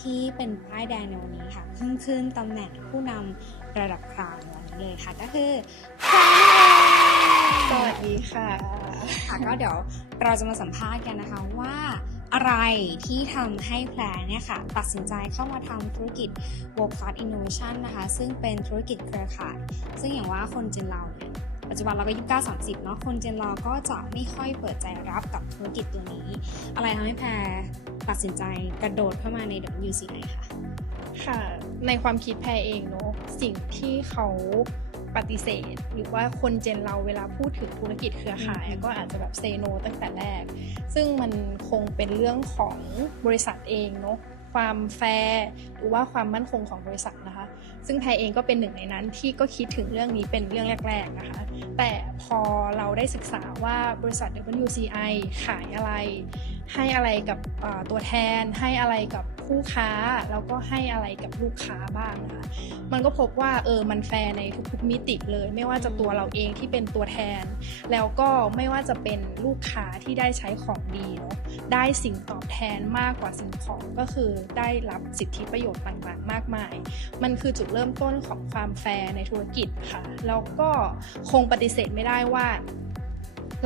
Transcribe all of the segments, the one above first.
ที่เป็นป้ายแดงในวันนี้ค่ะเพิ่งขึ้นตำแหน่งผู้นำระดับกลางในวันนี้เลยค่ะ ก็คือแพรนั่นเองสวัสดีค่ะค่ะก็เดี๋ยวเราจะมาสัมภาษณ์กันนะคะว่าอะไรที่ทำให้แพรเนี่ยค่ะ ตัดสินใจเข้ามาทำธุรกิจ World Class Innovation นะคะ ซึ่งเป็นธุรกิจเครือข่าย ซึ่งอย่างว่าคนเจนเราเนี่ย ปัจจุบันเราก็ยี่สิบเก้าสามสิบเนาะคนเจนเราก็จะไม่ค่อยเปิดใจรับกับธุรกิจตัวนี้ อะไรทำให้แพรตัดสินใจกระโดดเข้ามาใน WCI ค่ะค่ะ ในความคิดแพรเองเนาะสิ่งที่เขาปฏิเสธ หรือว่าคนเจนเราเวลาพูดถึงธุรกิจเครือข่ายอืมก็อาจจะแบบเซโนตั้งแต่แรก ซึ่งมันคงเป็นเรื่องของบริษัทเองเนาะ ความแฟร์หรือว่าความมั่นคงของบริษัทนะคะ ซึ่งแพรเองก็เป็นหนึ่งในนั้นที่ก็คิดถึงเรื่องนี้เป็นเรื่องแรก ๆนะคะ แต่พอเราได้ศึกษาว่าบริษัท WCI ขายอะไร ให้อะไรกับตัวแทน ให้อะไรกับ คู่ค้าแล้วก็ให้อะไรกับลูกค้าบ้างนะคะมันก็พบว่าเออมันแฟร์ในทุกๆมิติเลย ไม่ว่าจะตัวเราเองที่เป็นตัวแทน แล้วก็ไม่ว่าจะเป็นลูกค้าที่ได้ใช้ของดีเนาะได้สิ่งตอบแทนมากกว่าสิ่งของก็คือได้รับสิทธิประโยชน์ต่างๆ มากมาย มันคือจุดเริ่มต้นของความแฟร์ในธุรกิจค่ะแล้วก็คงปฏิเสธไม่ได้ว่า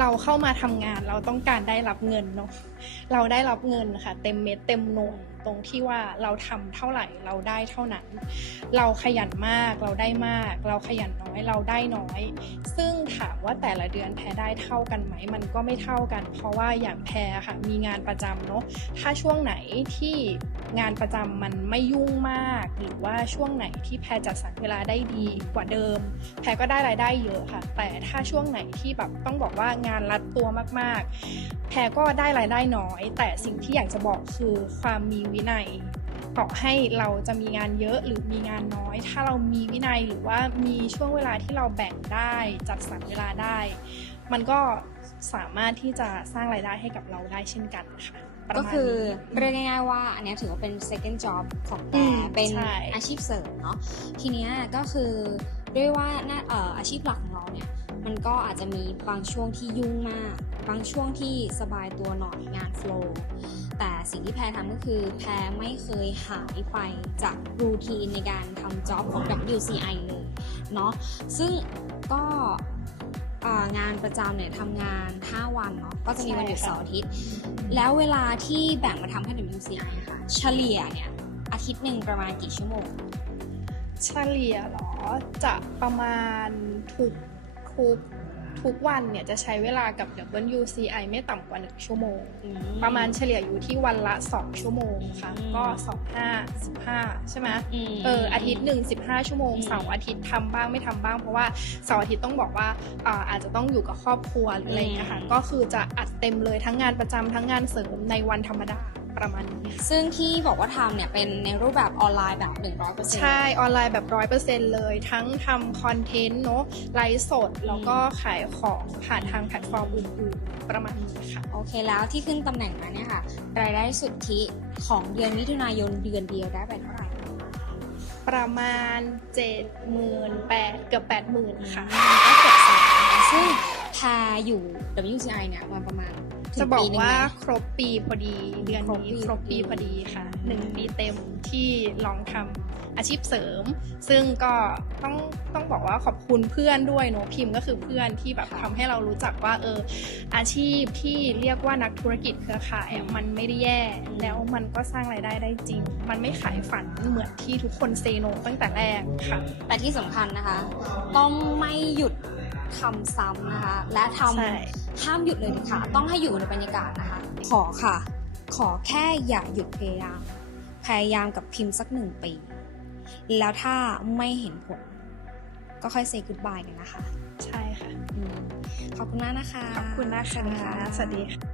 เราเข้ามาทำงานเราต้องการได้รับเงินเนาะ เราได้รับเงินค่ะ เต็มเม็ดเต็มหน่วยตรงที่ว่าเราทำเท่าไหร่เราได้เท่านั้น เราขยันมากเราได้มาก เราขยันน้อยเราได้น้อย ซึ่งถามว่าแต่ละเดือนแพรได้เท่ากันไหม มันก็ไม่เท่ากัน เพราะว่าอย่างแพรค่ะ มีงานประจำเนาะถ้าช่วงไหนที่งานประจำมันไม่ยุ่งมาก หรือว่าช่วงไหนที่แพรจัดสรรเวลาได้ดีกว่าเดิม แพรก็ได้รายได้เยอะค่ะ แต่ถ้าช่วงไหนที่แบบต้องบอกว่างานรัดตัวมากๆ แพรก็ได้รายได้น้อย แต่สิ่งที่อยากจะบอกคือความมีวินัยต่อให้เราจะมีงานเยอะหรือมีงานน้อย ถ้าเรามีวินัยหรือว่ามีช่วงเวลาที่เราแบ่งได้จัดสรรเวลาได้ มันก็สามารถที่จะสร้างรายได้ให้กับเราได้เช่นกันค่ะประก็มาณคือนี้เรียกง่ายๆว่าอันเนี้ยถือว่าเป็น second job ของแพอืรมเป็นใช่อาชีพเสริมเนาะทีเนี้ยก็คือด้วยว่าหน้าเอ่ออาชีพหลักของเราเนี่ย มันก็อาจจะมีบางช่วงที่ยุ่งมาก บางช่วงที่สบายตัวหน่อยงานโฟล์แต่สิ่งที่แพรทำก็คือแพรไม่เคยหายไปจากรูทีนในการทำจ็อบของ WCI เลยเนาะซึ่งก็งานประจำเนี่ยทำงาน 5 วันเนาะก็จะมีวันหยุดเสาร์อาทิตย์ แล้วเวลาที่แบ่งมาทำให้ WCI ค่ะ เฉลี่ยเนี่ยอาทิตย์หนึ่งประมาณกี่ชั่วโมง เฉลี่ยเหรอจะประมาณทุก ทุกทุกวันเนี่ยจะใช้เวลากับ WCI ไม่ต่ำกว่า 1 ชั่วโมง ประมาณเฉลี่ยอยู่ที่วันละ 2 ชั่วโมงค่ะอืมก็ 2 5 15 ใช่ไหมมเอออาทิตย์หนึ่งสิบห้าชั่วโมงอืมเสาร์อาทิตย์ทำบ้างไม่ทำบ้าง เพราะว่าเสาร์อาทิตย์ต้องบอกว่าอ่าอาจจะต้องอยู่กับครอบครัวหรืออะไรอย่างเงี้ยค่ะอืมก็คือจะอัดเต็มเลยทั้งงานประจำทั้งงานเสริมในวันธรรมดา ประมาณนี้ค่ะซึ่งที่บอกว่าทำเนี่ยเป็นในรูปแบบออนไลน์แบบ 100%ใช่ ออนไลน์แบบร้อยเปอร์เซ็นเลย ทั้งทำคอนเทนต์เนาะไลฟ์สด แล้วก็ขายของผ่านทางแพลตฟอร์มอื่นๆ ประมาณนี้ค่ะ โอเคแล้วที่ขึ้นตำแหน่งมาเนี่ยค่ะ รายได้สุทธิของเดือนมิถุนายนเดือนเดียวได้ไปเท่าไหร่ประมาณเจ็ดหมื่นแปดเกือบแปดหมื่นค่ะก็เกือบแสนนะคะซึ่งแพรอยู่ WCI เนี่ยมาประมาณถึงจะบอกปีหนึ่งว่าไหม ครบปีพอดีเดือนนี้คครรบบปี ปีพอดีค่ะหนึ่งปีเต็มที่ลองทำอาชีพเสริม ซึ่งก็ต้องต้องบอกว่าขอบคุณเพื่อนด้วยเนอะพิมพ์ก็คือเพื่อนที่แบบค่ะทำให้เรารู้จักว่าเอออาชีพที่เรียกว่านักธุรกิจเครือข่ายอะมันไม่ได้แย่แล้วมันก็สร้างรายได้ได้จริง มันไม่ขายฝันเหมือนที่ทุกคนเซโนตั้งแต่แรกค่ะ แต่ที่สำคัญนะคะ ต้องไม่หยุด ทำซ้ำนะคะ และทใช่ำห้ามหยุดเลยนะคะต้องให้อยู่ในบรรยากาศนะคะ ขอค่ะ ขอแค่อย่าหยุดพยายาม พยายามกับพิมพ์สักหนึ่งปี แล้วถ้าไม่เห็นผล ก็ค่อย say goodbye กันนะคะ ใช่ค่ะอืมขอบคุณมากนะคะ ขอบคุณนะคะ สวัสดีค่ะสวัสดีค่ะ